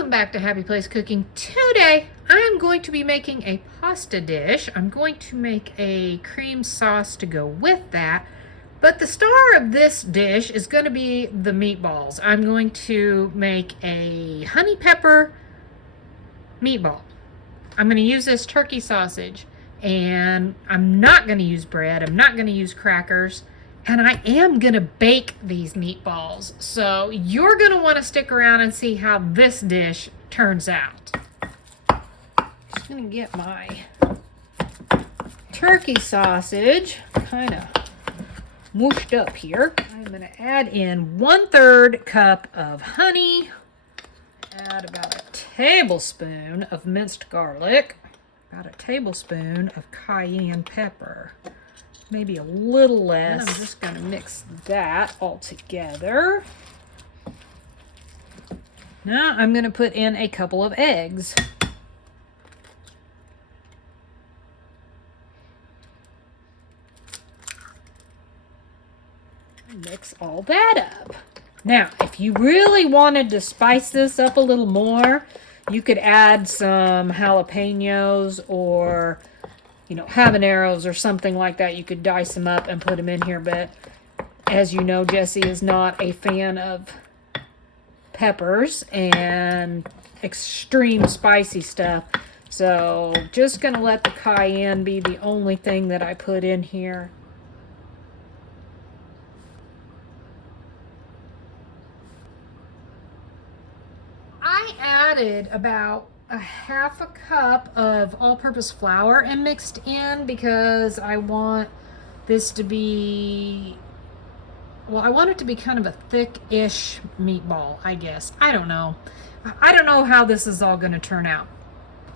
Welcome back to Happy Place Cooking. Today I am going to be making a pasta dish. I'm going to make a cream sauce to go with that. But the star of this dish is going to be the meatballs. I'm going to make a honey pepper meatball. I'm going to use this turkey sausage, and I'm not going to use bread. I'm not going to use crackers. And I am going to bake these meatballs. So you're going to want to stick around and see how this dish turns out. Just going to get my turkey sausage kind of mushed up here. I'm going to add in 1/3 cup of honey. Add about a tablespoon of minced garlic. About a tablespoon of cayenne pepper. Maybe a little less. And I'm just going to mix that all together. Now I'm going to put in a couple of eggs. Mix all that up. Now, if you really wanted to spice this up a little more, you could add some jalapenos or habaneros or something like that. You could dice them up and put them in here, but as you know, Jessie is not a fan of peppers and extreme spicy stuff. So just gonna let the cayenne be the only thing that I put in here. I added about a 1/2 cup of all-purpose flour and mixed in because I want this to be, well, I want it to be kind of a thick-ish meatball, I guess. I don't know. I don't know how this is all going to turn out.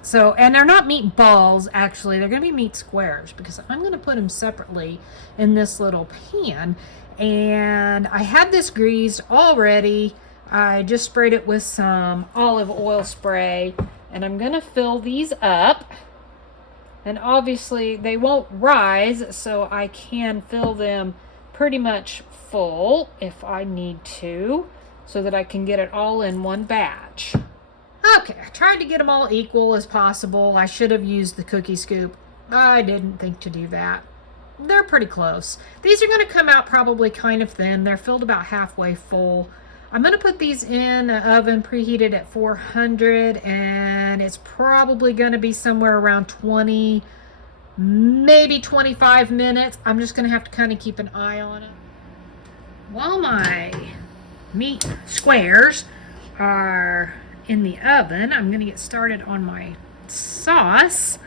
So, and they're not meatballs, actually. They're going to be meat squares because I'm going to put them separately in this little pan. And I had this greased already. I just sprayed it with some olive oil spray. And I'm going to fill these up. And obviously they won't rise, so I can fill them pretty much full if I need to, so that I can get it all in one batch. Okay, I tried to get them all equal as possible. I should have used the cookie scoop. I didn't think to do that. They're pretty close. These are going to come out probably kind of thin. They're filled about halfway full. I'm going to put these in the oven preheated at 400, and it's probably going to be somewhere around 20, maybe 25 minutes. I'm just going to have to kind of keep an eye on it. While my meat squares are in the oven, I'm going to get started on my sauce.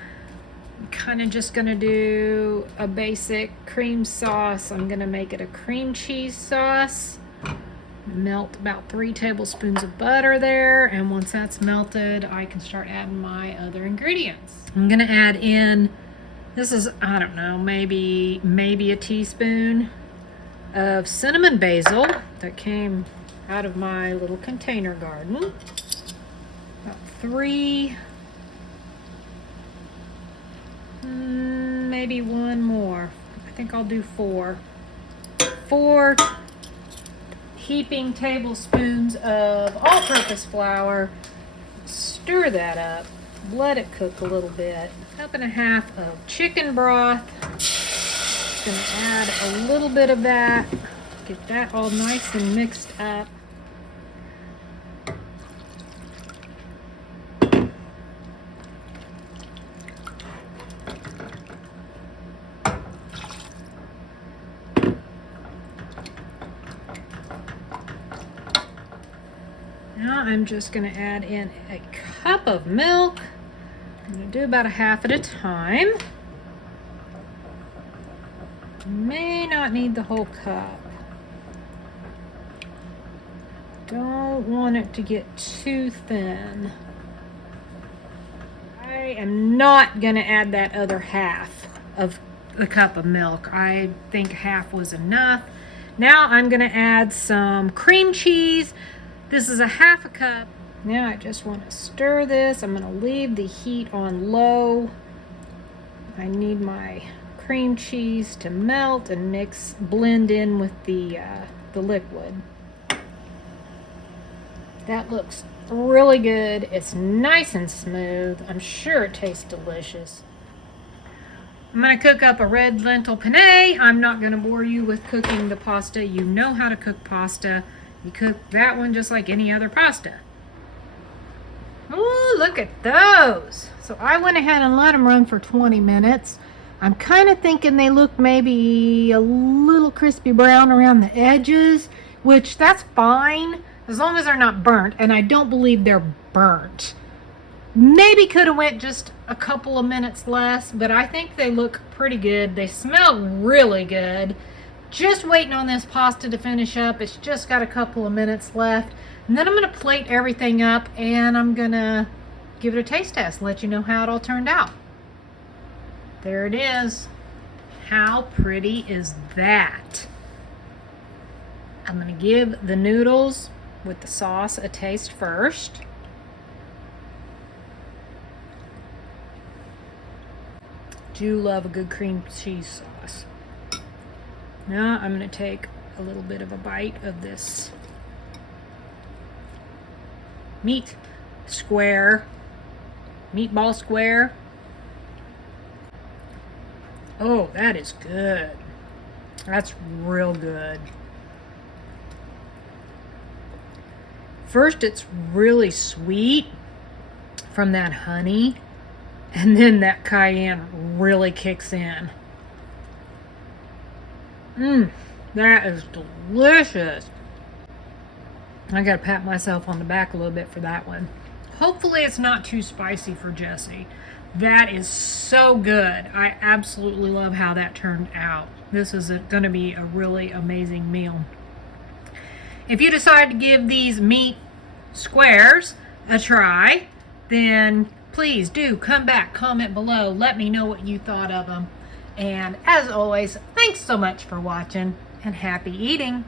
I'm kind of just going to do a basic cream sauce. I'm going to make it a cream cheese sauce. Melt about 3 tablespoons of butter there, and once that's melted, I can start adding my other ingredients. I'm gonna add in, this is, I don't know, maybe a teaspoon of cinnamon basil that came out of my little container garden. About 3, maybe one more. I think I'll do 4. 4 heaping tablespoons of all-purpose flour. Stir that up. Let it cook a little bit. 1.5 cups of chicken broth. Just gonna add a little bit of that. Get that all nice and mixed up. Now I'm just going to add in a cup of milk. I'm going to do about 1/2 at a time. May not need the whole cup. Don't want it to get too thin. I am not going to add that other 1/2 of the cup of milk. I think 1/2 was enough. Now I'm going to add some cream cheese. This is a 1/2 cup. Now I just want to stir this. I'm going to leave the heat on low. I need my cream cheese to melt and blend in with the liquid. That looks really good. It's nice and smooth. I'm sure it tastes delicious. I'm going to cook up a red lentil penne. I'm not going to bore you with cooking the pasta. You know how to cook pasta. You cook that one just like any other pasta. Ooh, look at those. So I went ahead and let them run for 20 minutes. I'm kind of thinking they look maybe a little crispy brown around the edges, which that's fine as long as they're not burnt, and I don't believe they're burnt. Maybe could have went just a couple of minutes less, but I think they look pretty good. They smell really good. Just waiting on this pasta to finish up. It's just got a couple of minutes left. And then I'm going to plate everything up and I'm going to give it a taste test and let you know how it all turned out. There it is. How pretty is that? I'm going to give the noodles with the sauce a taste first. Do love a good cream cheese sauce. Now I'm going to take a little bit of a bite of this meatball square. Oh, that is good. That's real good. First, it's really sweet from that honey, and then that cayenne really kicks in. That is delicious. I gotta pat myself on the back a little bit for that one. Hopefully it's not too spicy for Jesse. That is so good. I absolutely love how that turned out. This is going to be a really amazing meal. If you decide to give these meat squares a try, then please do come back, comment below, let me know what you thought of them. And as always, thanks so much for watching and happy eating.